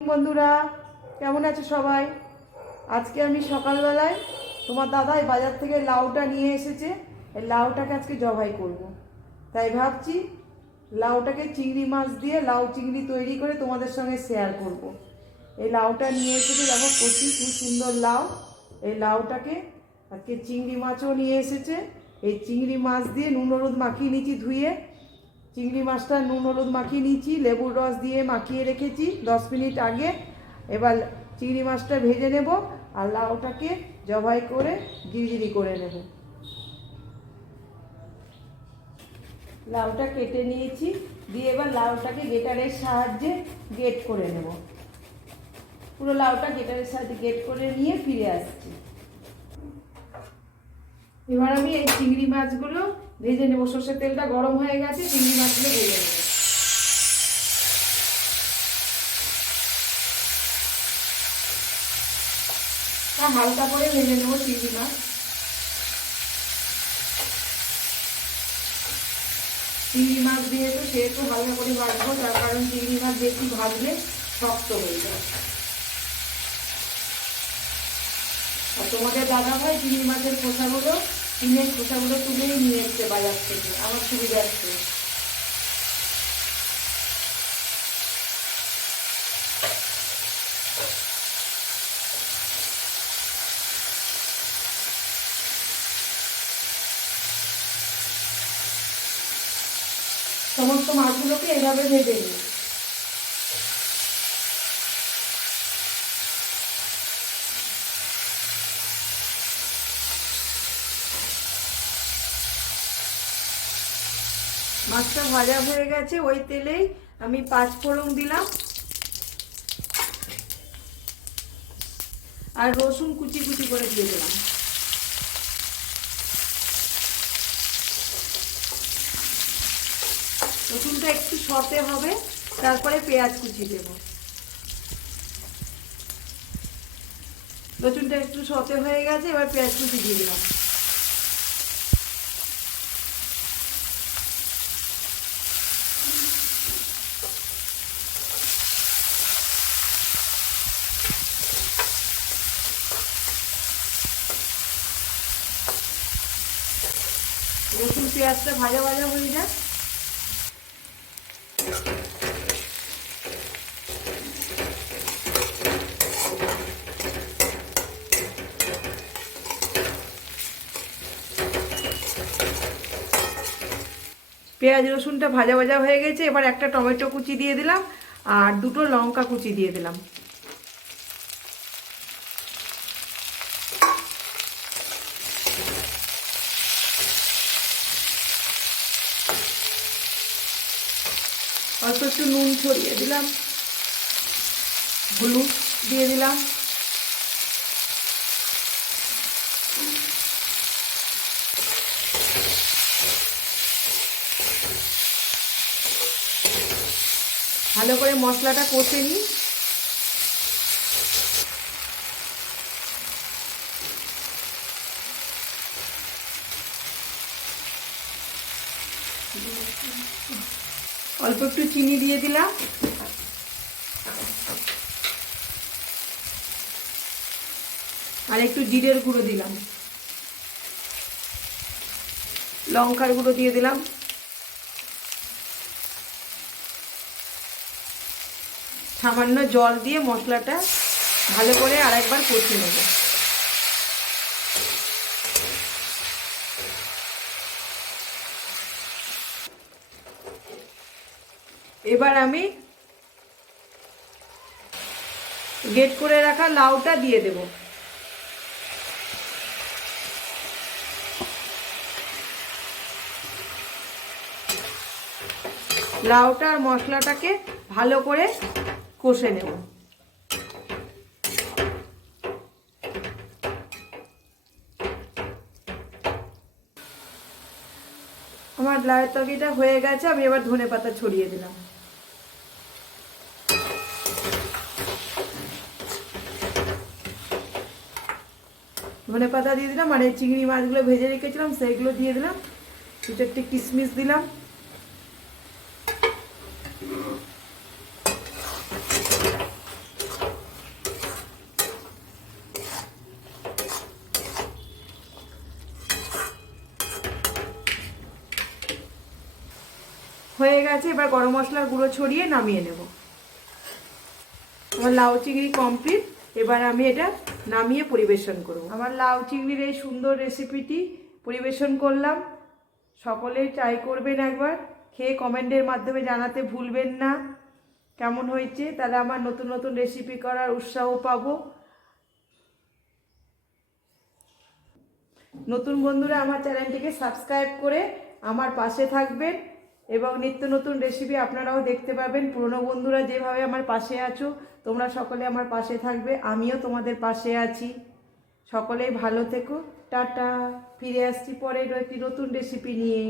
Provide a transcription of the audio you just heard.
বন্ধুরা, কেমন আছো সবাই? আজকে আমি সকালবেলায় তোমার দাদাই বাজার থেকে লাউটা নিয়ে এসেছে। এই লাউটাকে আজকে জবাই করব। তাই ভাবছি লাউটাকে চিংড়ি মাছ দিয়ে লাউ চিংড়ি তৈরি করে তোমাদের সঙ্গে শেয়ার করব। এই লাউটা নিয়ে এসেছে, দেখো কচি, খুব সুন্দর লাউ। এই লাউটাকে আজকে চিংড়ি মাছও নিয়ে এসেছে। এই চিংড়ি মাছ দিয়ে নুন হলুদ মাখিয়ে নিয়েছি, ধুয়ে চিংড়ি মাছটা নুন হলুদ মাখিয়ে নিয়েছি, লেবুর রস দিয়ে মাখিয়ে রেখেছি 10 মিনিট আগে। এবার চিংড়ি মাছটা ভেজে নেব আর লাউটাকে জবাই করে জিরি করে নেব। লাউটা কেটে নিয়েছি, দিয়ে এবার লাউটাকে গ্রেটারের সাহায্যে গ্রেট করে নেব। পুরো লাউটা গ্রেটারের সাহায্যে গ্রেট করে নিয়ে ফিরে আসছি। এবার আমি এই চিংড়ি মাছগুলো ভেজে নেব। সর্ষের তেলটা গরম হয়ে গেছে, চিংড়ি মাছগুলো ভেজে নেব। হালকা করে ভেজে নেব চিংড়ি মাছ। চিংড়ি মাছ দিয়ে তো সেহেতু হালকা করে ভাজবো, তার কারণ চিংড়ি মাছ বেশি ভাজলে শক্ত হয়ে যায়। আর তোমাদের দাদা ভাই চিংড়ি মাছের খোসাগুলো তুলেই নিয়ে এসছে বাজার থেকে, আমার সুবিধার্থে। সমস্ত মাছগুলোকে এভাবে ভেজে নিই। মাছটা ভাজা হয়ে গেছে, ওই তেলেই আমি 5 ফোড়ন দিলাম আর রসুন কুচি কুচি করে দিয়ে দিলাম। রসুনটা একটু সতে হবে, তারপরে পেঁয়াজ কুচি দেব। রসুনটা একটু সতে হয়ে গেছে, এবার পেঁয়াজ কুচি দিয়ে দিলাম। রসুন পেঁয়াজটা ভাজা ভাজা হয়ে যায়। পেঁয়াজ রসুনটা ভাজা ভাজা হয়ে গেছে, এবার একটা টমেটো কুচি দিয়ে দিলাম আর 2টো লঙ্কা কুচি দিয়ে দিলাম। অল্প একটু নুন ছড়িয়ে দিলাম, হলুদ দিয়ে দিলাম, ভালো করে মশলাটা কষে নিই। অল্প একটু চিনি দিয়ে দিলাম, আর একটু জিরের গুঁড়ো দিলাম, লঙ্কার গুঁড়ো দিয়ে দিলাম, সামান্য জল দিয়ে মশলাটা ভালো করে আরেকবার কষিয়ে নেব। এবার আমি গ্রেট করে রাখা লাউটা দিয়ে দেব। লাউটা আর মশলাটাকে ভালো করে কষে নেব। আমার লাউয়ের তরকারিটা হয়ে গেছে, আমি এবার ধনেপাতা ছড়িয়ে দিলাম। ধনেপাতা দিয়ে দিলাম আর এই চিংড়ি মাছগুলো ভেজে রেখেছিলাম সেইগুলো দিয়ে দিলাম। 2-4টে কিশমিশ দিলাম, হয়ে গেছে, এবার গরম মশলার গুঁড়ো ছড়িয়ে নামিয়ে নেব। আমার লাউ চিংড়ি কমপ্লিট। এবার আমি এটা নামিয়ে পরিবেশন করব। আমার লাউ চিংড়ির এই সুন্দর রেসিপিটি পরিবেশন করলাম। সকলেই ট্রাই করবেন একবার, খেয়ে কমেন্টের মাধ্যমে জানাতে ভুলবেন না কেমন হয়েছে, তাহলে আমার নতুন নতুন রেসিপি করার উৎসাহ পাবো। নতুন বন্ধুরা আমার চ্যানেলটিকে সাবস্ক্রাইব করে আমার পাশে থাকবেন এবং নিত্য নতুন রেসিপি আপনারাও দেখতে পাবেন। পুরনো বন্ধুরা যেভাবে আমার পাশে আছো, তোমরা সকলে আমার পাশে থাকবে, আমিও তোমাদের পাশে আছি। সকলেই ভালো থেকো, টাটা। ফিরে আসছি পরে একটি নতুন রেসিপি নিয়ে।